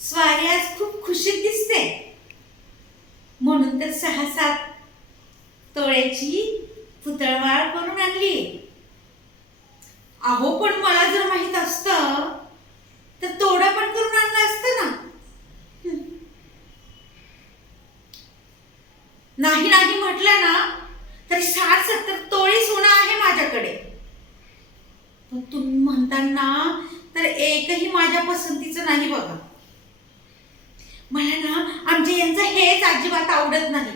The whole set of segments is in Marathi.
स्वारी आज खूप खुशीत दिसते. म्हणून तर सहा सात तोळ्याची पुतळवाळ करून आणली. अहो पण मला जर माहीत असतं तर तोडा पण करून आणलं असतं ना. नाही नाही म्हटलं ना तर साठ सत्तर तोळी सोनं आहे माझ्याकडे. पण तुम्ही म्हणताना तर एकही माझ्या पसंतीचं नाही बघा. मला ना आमच्या यांचं हेच अजिबात आवडत नाही.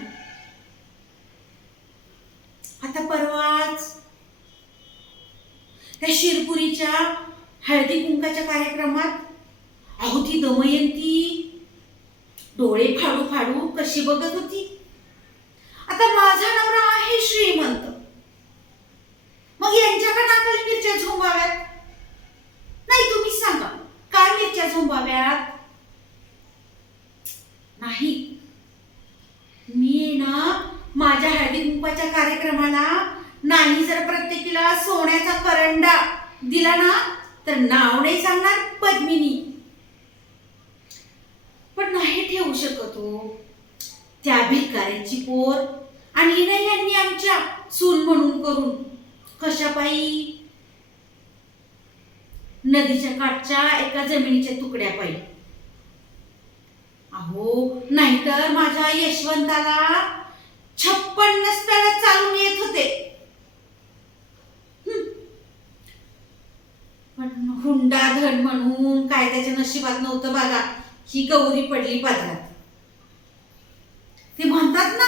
आता परवाच त्या शिरपुरीच्या हळदी कुंकाच्या कार्यक्रमात अहो ती दमयंती डोळे फाडू फाडू कशी बघत होती. आता माझा नवरा आहे श्रीमंत. माझ्या हळदी कुंकवाच्या कार्यक्रमाला नाही जर प्रत्येकीला सोन्याचा करंडा दिला ना तर नाव नाही सांगणार पद्मिनी. पण नाही ठेवू शकत हो. त्या भिकाऱ्याची पोर आणि यांनी आमच्या सून म्हणून करून कशा पायी? नदीच्या काठच्या एका जमिनीच्या तुकड्या पायी. अहो नाहीतर माझ्या यशवंताला छप्पन नसताना चालून येत होते. पण हुंडा धड म्हणून काय त्याच्या नशिबात नव्हतं बघा. ही गौरी पडली बाजारात ते म्हणतात ना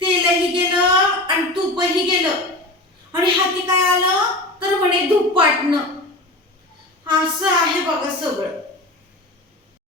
तेलही गेलं आणि तूपही गेलं. आणि हाती काय आलं? तर म्हणे धूप वाटणं. असं आहे बघा सगळं.